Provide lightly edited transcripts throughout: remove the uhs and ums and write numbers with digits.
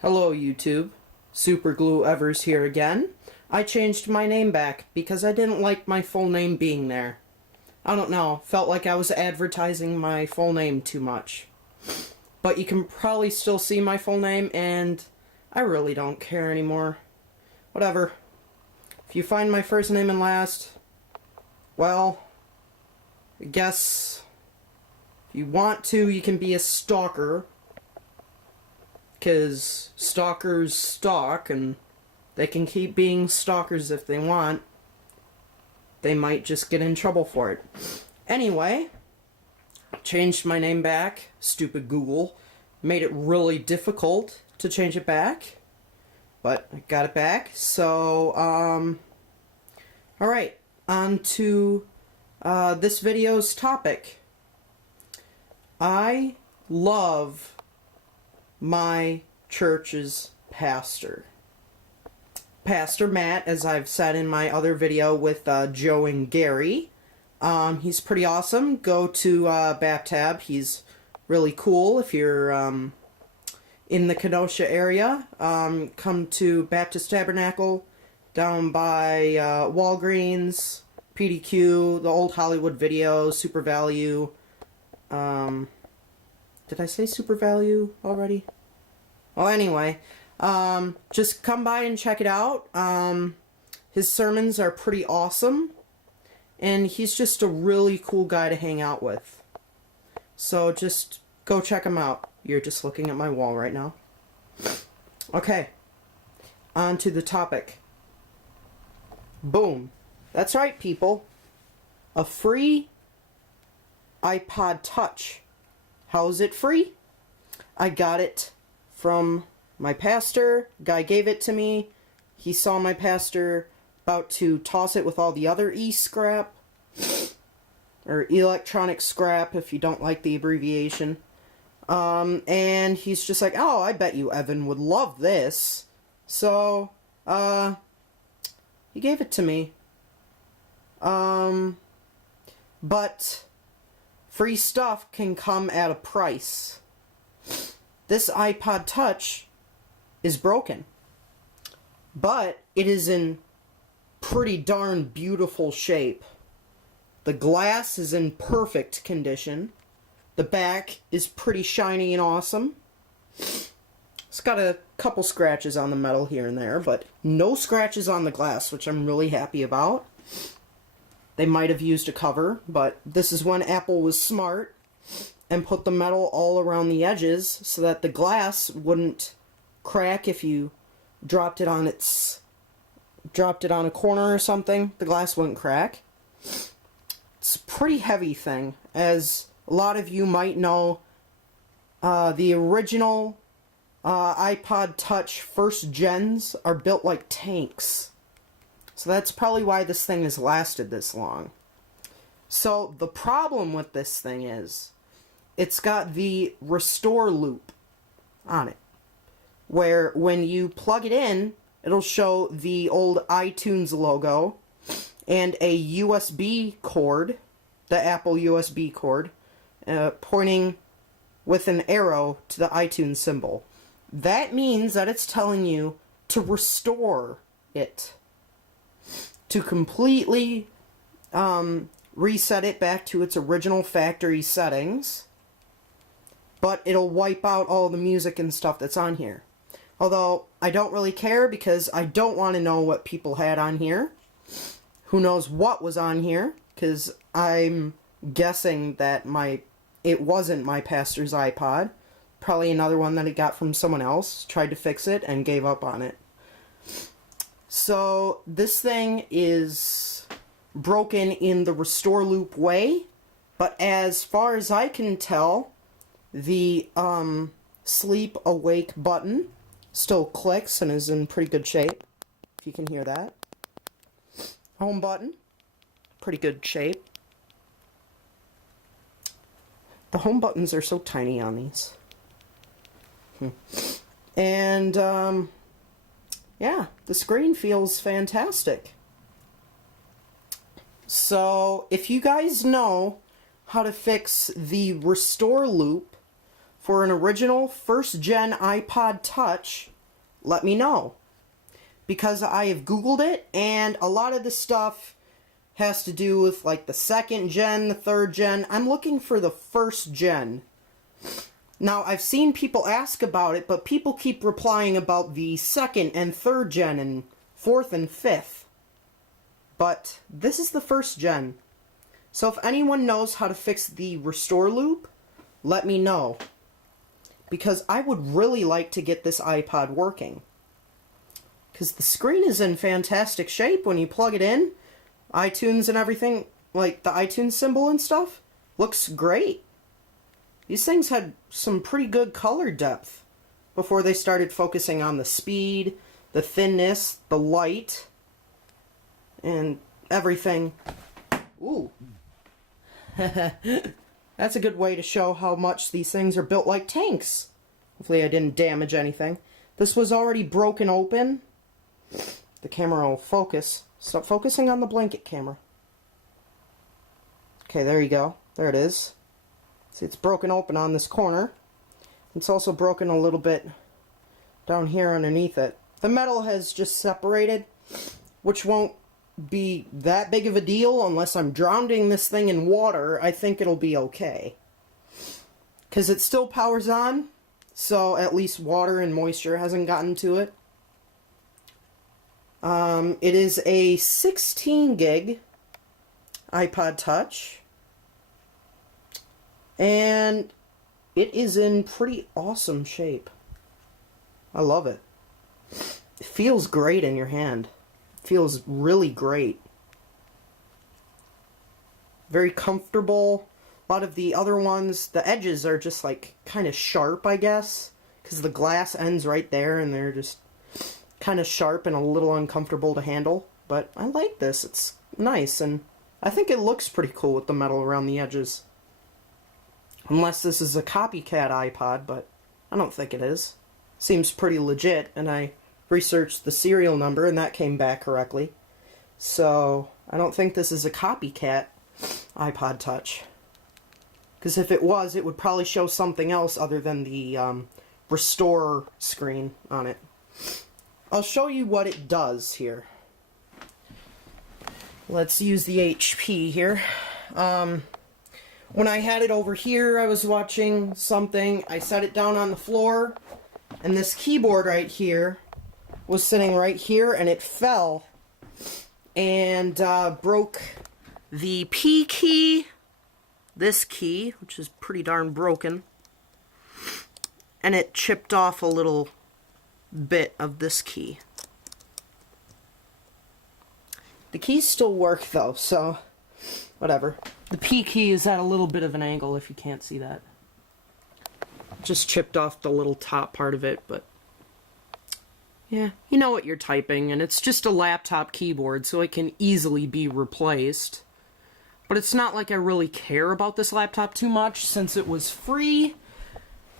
Hello YouTube, Superglue Evers here again. I changed my name back because I didn't like my full name being there. I don't know, felt like I was advertising my full name too much. But you can probably still see my full name and I really don't care anymore. Whatever. If you find my first name and last, well, I guess if you want to, you can be a stalker. Because stalkers stalk, and they can keep being stalkers if they want. They might just get in trouble for it. Anyway, changed my name back. Stupid Google. Made it really difficult to change it back. But I got it back. So, alright. On to this video's topic. I love my church's pastor. Pastor Matt, as I've said in my other video with Joe and Gary. He's pretty awesome. Go to BapTab. He's really cool. If you're in the Kenosha area, come to Baptist Tabernacle down by Walgreens, PDQ, the old Hollywood Video, Super Value. Did I say Super Value already? Well, anyway, just come by and check it out. His sermons are pretty awesome, and he's just a really cool guy to hang out with. So just go check him out. You're just looking at my wall right now. Okay, on to the topic. Boom. That's right, people. A free iPod Touch. How is it free? I got it from my pastor. Guy gave it to me. He saw my pastor about to toss it with all the other e-scrap. Or electronic scrap, if you don't like the abbreviation. And he's just like, oh, I bet you Evan would love this. So, he gave it to me. But free stuff can come at a price. This iPod Touch is broken, but it is in pretty darn beautiful shape. The glass is in perfect condition. The back is pretty shiny and awesome. It's got a couple scratches on the metal here and there, but no scratches on the glass, which I'm really happy about. They might have used a cover, but this is when Apple was smart and put the metal all around the edges so that the glass wouldn't crack if you dropped it on a corner or something. The glass wouldn't crack. It's a pretty heavy thing. As a lot of you might know, the original iPod Touch first gens are built like tanks. So that's probably why this thing has lasted this long. So the problem with this thing is, it's got the restore loop on it, where when you plug it in, it'll show the old iTunes logo and a USB cord, the Apple USB cord, pointing with an arrow to the iTunes symbol. That means that it's telling you to restore it, to completely reset it back to its original factory settings, but it'll wipe out all the music and stuff that's on here. Although, I don't really care because I don't want to know what people had on here. Who knows what was on here, because I'm guessing that it wasn't my pastor's iPod. Probably another one that he got from someone else, tried to fix it, and gave up on it. So, this thing is broken in the restore loop way, but as far as I can tell, the sleep awake button still clicks and is in pretty good shape, if you can hear that. Home button, pretty good shape. The home buttons are so tiny on these. And, yeah, the screen feels fantastic. So, if you guys know how to fix the restore loop for an original first-gen iPod Touch, let me know. Because I have Googled it, and a lot of the stuff has to do with like the second gen, the third gen. I'm looking for the first gen. Now, I've seen people ask about it, but people keep replying about the second and third gen and fourth and fifth. But this is the first gen. So if anyone knows how to fix the restore loop, let me know. Because I would really like to get this iPod working. Because the screen is in fantastic shape when you plug it in. iTunes and everything, like the iTunes symbol and stuff, looks great. These things had some pretty good color depth before they started focusing on the speed, the thinness, the light, and everything. Ooh. That's a good way to show how much these things are built like tanks. Hopefully I didn't damage anything. This was already broken open. The camera will focus. Stop focusing on the blanket camera. Okay, there you go. There it is. See, it's broken open on this corner. It's also broken a little bit down here underneath it. The metal has just separated, which won't be that big of a deal unless I'm drowning this thing in water. I think it'll be okay. Because it still powers on, so at least water and moisture hasn't gotten to it. It is a 16 gig iPod Touch, and it is in pretty awesome shape. I love it. It feels great in your hand. It feels really great. Very comfortable. A lot of the other ones, the edges are just like kind of sharp, I guess, because the glass ends right there and they're just kind of sharp and a little uncomfortable to handle, but I like this. It's nice, and I think it looks pretty cool with the metal around the edges. Unless this is a copycat iPod, but I don't think it is. Seems pretty legit, and I researched the serial number, and that came back correctly. So, I don't think this is a copycat iPod Touch. Because if it was, it would probably show something else other than the restore screen on it. I'll show you what it does here. Let's use the HP here. When I had it over here, I was watching something. I set it down on the floor, and this keyboard right here was sitting right here, and it fell and broke the P key, this key, which is pretty darn broken, and it chipped off a little bit of this key. The keys still work though, so whatever. The P key is at a little bit of an angle if you can't see that. Just chipped off the little top part of it, but yeah, you know what you're typing, and it's just a laptop keyboard, so it can easily be replaced. But it's not like I really care about this laptop too much since it was free.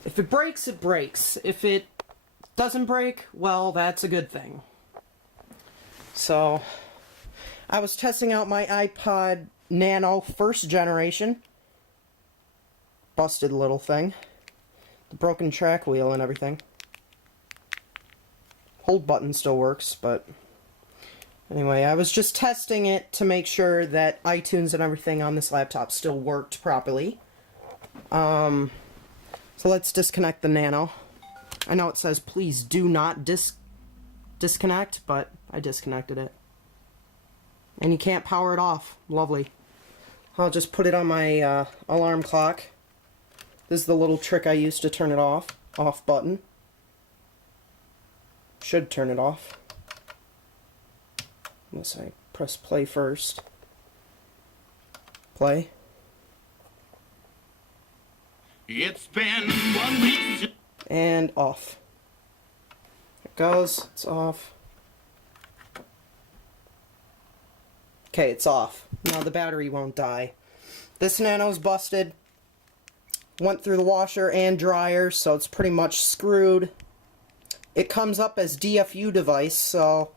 If it breaks, it breaks. If it doesn't break, well, that's a good thing. So, I was testing out my iPod Nano first generation. Busted little thing. The broken track wheel and everything. Hold button still works, but anyway, I was just testing it to make sure that iTunes and everything on this laptop still worked properly. So let's disconnect the Nano. I know it says please do not disconnect, but I disconnected it. And you can't power it off. Lovely. I'll just put it on my alarm clock. This is the little trick I use to turn it off. Off button. Should turn it off. Unless I press play first. Play. It's been 1 week. And off. It goes. It's off. Okay, it's off. Now the battery won't die. This Nano's busted. Went through the washer and dryer, so it's pretty much screwed. It comes up as DFU device, so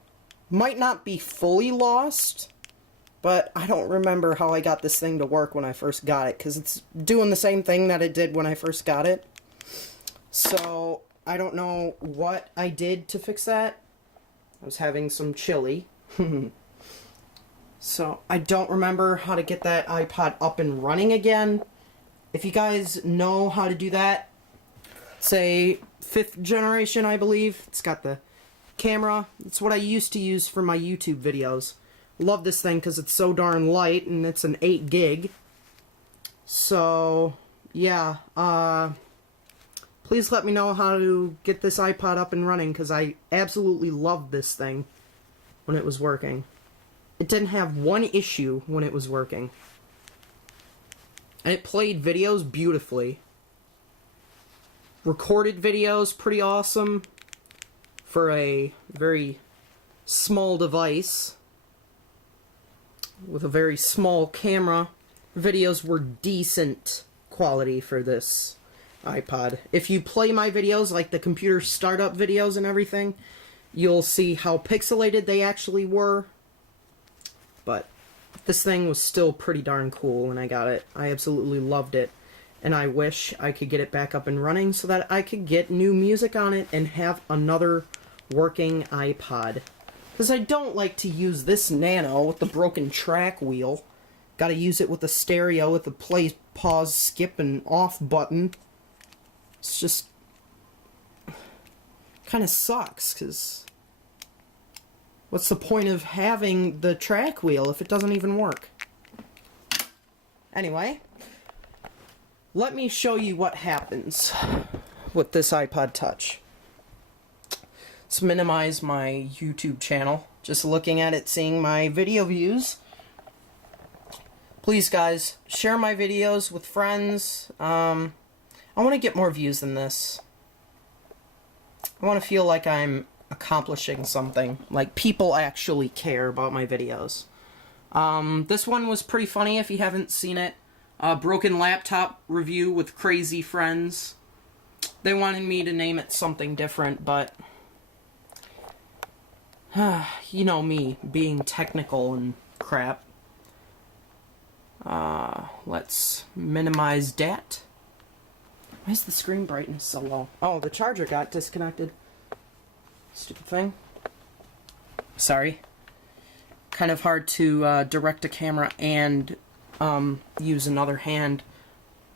might not be fully lost, but I don't remember how I got this thing to work when I first got it, because it's doing the same thing that it did when I first got it. So, I don't know what I did to fix that. I was having some chili. So, I don't remember how to get that iPod up and running again. If you guys know how to do that, say 5th generation, I believe. It's got the camera. It's what I used to use for my YouTube videos. Love this thing because it's so darn light, and it's an 8 gig. So, yeah, please let me know how to get this iPod up and running, because I absolutely loved this thing when it was working. It didn't have one issue when it was working. And it played videos beautifully. Recorded videos, pretty awesome for a very small device with a very small camera. Videos were decent quality for this iPod. If you play my videos, like the computer startup videos and everything, you'll see how pixelated they actually were. But this thing was still pretty darn cool when I got it. I absolutely loved it. And I wish I could get it back up and running so that I could get new music on it and have another working iPod. Because I don't like to use this Nano with the broken track wheel. Gotta use it with the stereo with the play, pause, skip, and off button. It's just kind of sucks, because what's the point of having the track wheel if it doesn't even work? Anyway, let me show you what happens with this iPod Touch. Let's minimize my YouTube channel. Just looking at it, seeing my video views. Please, guys, share my videos with friends. I want to get more views than this. I want to feel like I'm accomplishing something. Like people actually care about my videos. This one was pretty funny if you haven't seen it. Broken laptop review with crazy friends. They wanted me to name it something different, but you know me, being technical and crap. Let's minimize dat. Why is the screen brightness so low? Oh, the charger got disconnected. Stupid thing. Sorry. Kind of hard to direct a camera and use another hand.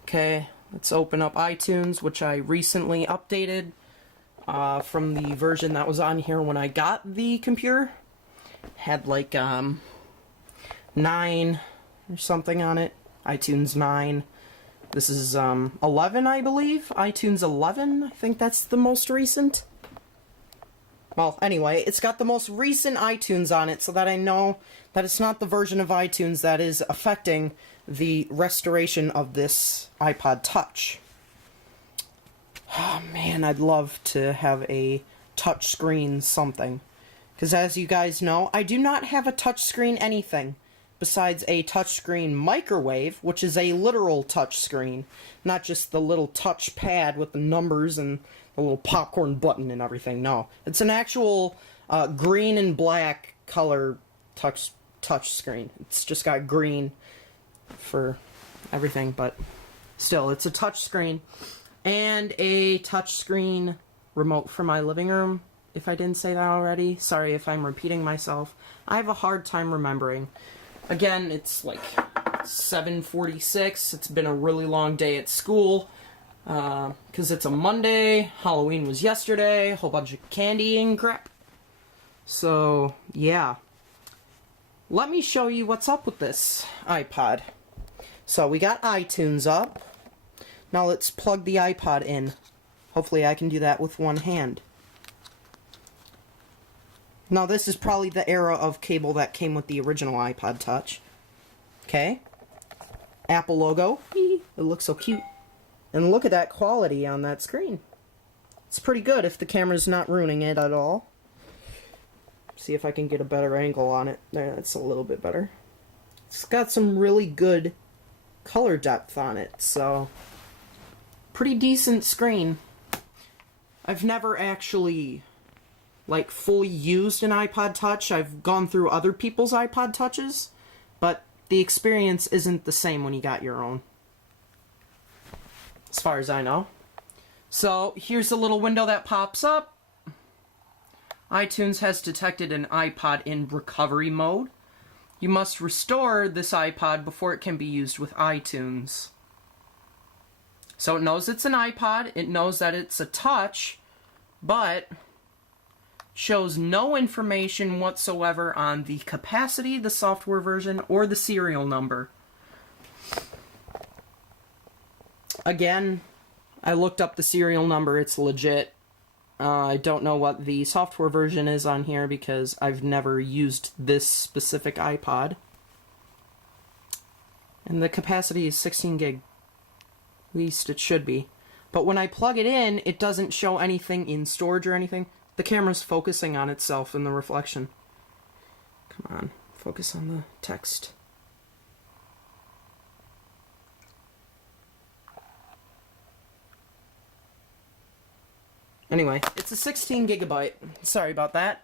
Okay, let's open up iTunes, which I recently updated from the version that was on here when I got the computer. Had like 9 or something on it. iTunes 9. This is 11, I believe. iTunes 11. I think that's the most recent. Well, anyway, it's got the most recent iTunes on it so that I know that it's not the version of iTunes that is affecting the restoration of this iPod Touch. Oh man, I'd love to have a touchscreen something. Because as you guys know, I do not have a touchscreen anything besides a touchscreen microwave, which is a literal touchscreen, not just the little touch pad with the numbers and the little popcorn button and everything. No, it's an actual green and black color touch screen. It's just got green for everything, but still, it's a touch screen and a touch screen remote for my living room. If I didn't say that already, sorry if I'm repeating myself. I have a hard time remembering. Again, it's like 7:46. It's been a really long day at school. Because it's a Monday. Halloween was yesterday. A whole bunch of candy and crap. So, yeah. Let me show you what's up with this iPod. So, we got iTunes up. Now let's plug the iPod in. Hopefully I can do that with one hand. Now this is probably the era of cable that came with the original iPod Touch. Okay. Apple logo. It looks so cute. And look at that quality on that screen. It's pretty good if the camera's not ruining it at all. See if I can get a better angle on it. There, that's a little bit better. It's got some really good color depth on it, so pretty decent screen. I've never actually like fully used an iPod Touch. I've gone through other people's iPod Touches, but the experience isn't the same when you got your own, as far as I know. So here's a little window that pops up. iTunes has detected an iPod in recovery mode. You must restore this iPod before it can be used with iTunes. So it knows it's an iPod, it knows that it's a touch, but shows no information whatsoever on the capacity, the software version, or the serial number. Again, I looked up the serial number, it's legit. I don't know what the software version is on here because I've never used this specific iPod. And the capacity is 16 gig. At least it should be. But when I plug it in, it doesn't show anything in storage or anything. The camera's focusing on itself in the reflection. Come on, focus on the text. Anyway, it's a 16 gigabyte. Sorry about that.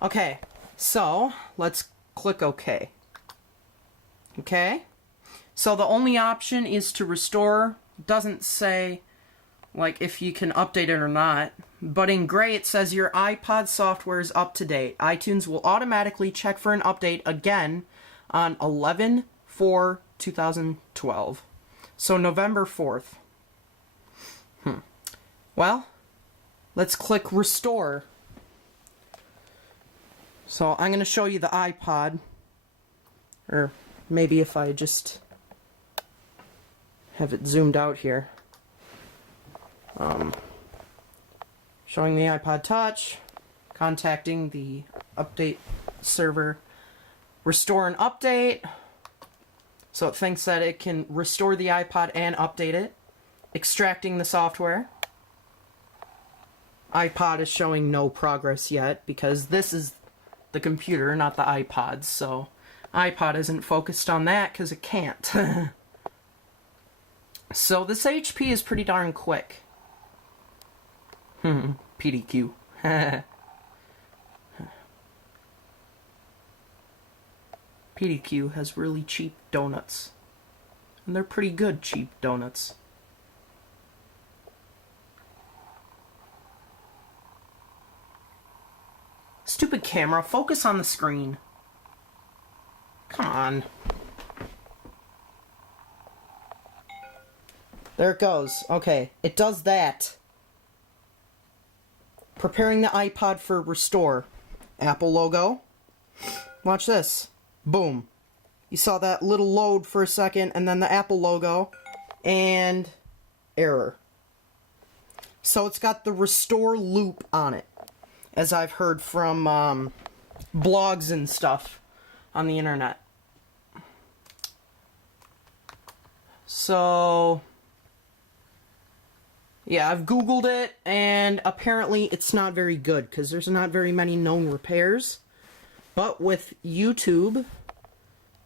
Okay, so let's click OK. Okay? So the only option is to restore. It doesn't say like if you can update it or not. But in gray it says your iPod software is up to date. iTunes will automatically check for an update again on 11/4/2012. So November 4th. Well, let's click restore. So I'm going to show you the iPod. Or maybe if I just have it zoomed out here. Showing the iPod Touch, contacting the update server, restore and update. So it thinks that it can restore the iPod and update it. Extracting the software. iPod is showing no progress yet because this is the computer, not the iPod. So iPod isn't focused on that because it can't. So this HP is pretty darn quick. PDQ. PDQ has really cheap donuts. And they're pretty good cheap donuts. Stupid camera, focus on the screen. Come on. There it goes. Okay, it does that. Preparing the iPod for restore. Apple logo. Watch this. Boom. You saw that little load for a second, and then the Apple logo, and error. So it's got the restore loop on it, as I've heard from blogs and stuff on the internet. So yeah, I've Googled it, and apparently it's not very good, because there's not very many known repairs. But with YouTube,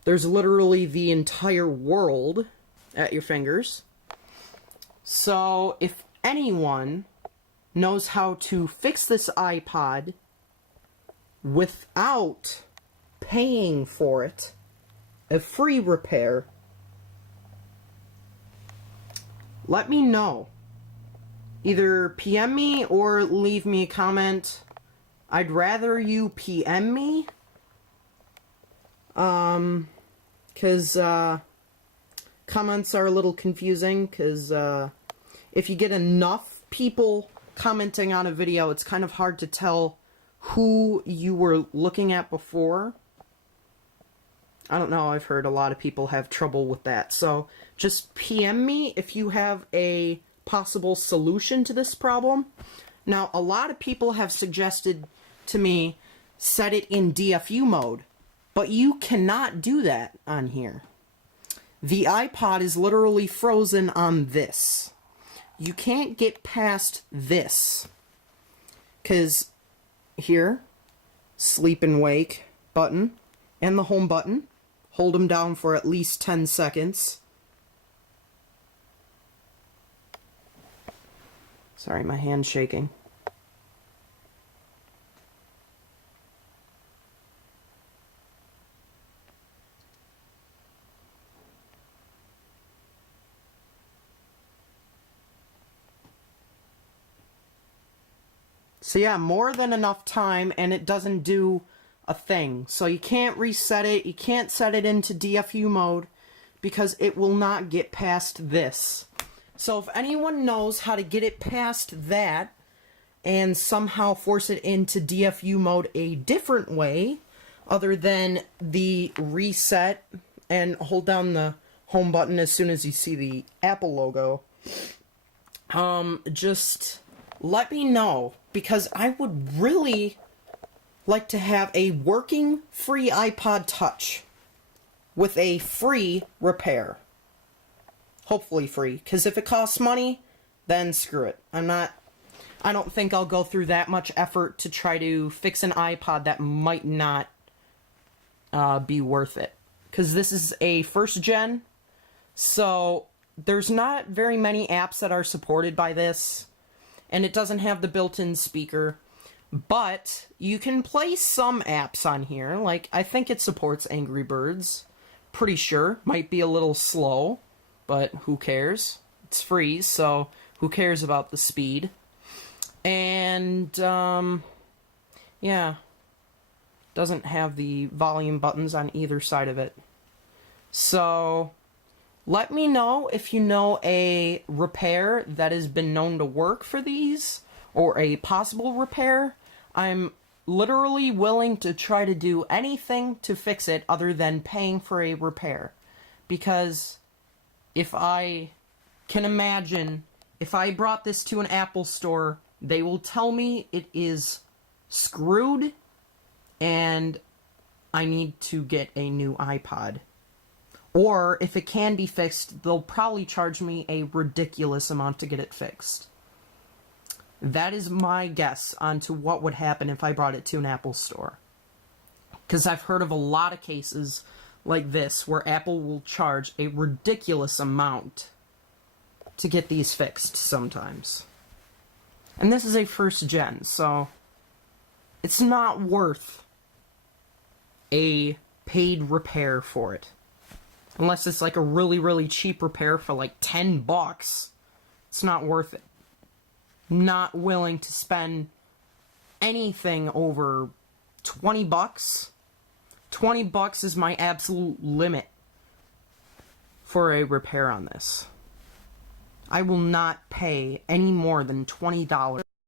there's literally the entire world at your fingers. So if anyone knows how to fix this iPod without paying for it, a free repair, let me know. Either PM me or leave me a comment. I'd rather you PM me. Because comments are a little confusing. Because if you get enough people commenting on a video, it's kind of hard to tell who you were looking at before. I don't know, I've heard a lot of people have trouble with that. So just PM me if you have a possible solution to this problem. Now, a lot of people have suggested to me set it in DFU mode, but you cannot do that on here. The iPod is literally frozen on this. You can't get past this. Because here, sleep and wake button, and the home button. Hold them down for at least 10 seconds. Sorry, my hand's shaking. So yeah, more than enough time, and it doesn't do a thing. So you can't reset it, you can't set it into DFU mode, because it will not get past this. So if anyone knows how to get it past that, and somehow force it into DFU mode a different way, other than the reset, and hold down the home button as soon as you see the Apple logo, just let me know, because I would really like to have a working free iPod Touch with a free repair. Hopefully free, because if it costs money, then screw it. I don't think I'll go through that much effort to try to fix an iPod that might not be worth it. Because this is a first gen, so there's not very many apps that are supported by this, and it doesn't have the built-in speaker, but you can play some apps on here. Like, I think it supports Angry Birds. Pretty sure. Might be a little slow, but who cares? It's free, so who cares about the speed? And, yeah. Doesn't have the volume buttons on either side of it. So, let me know if you know a repair that has been known to work for these, or a possible repair. I'm literally willing to try to do anything to fix it other than paying for a repair. Because if I can imagine, if I brought this to an Apple store, they will tell me it is screwed and I need to get a new iPod. Or if it can be fixed, they'll probably charge me a ridiculous amount to get it fixed. That is my guess onto what would happen if I brought it to an Apple store. Because I've heard of a lot of cases like this where Apple will charge a ridiculous amount to get these fixed sometimes. And this is a first gen, so it's not worth a paid repair for it. Unless it's like a really, really cheap repair for like $10. It's not worth it. Not willing to spend anything over $20. $20 is my absolute limit for a repair on this. I will not pay any more than $20.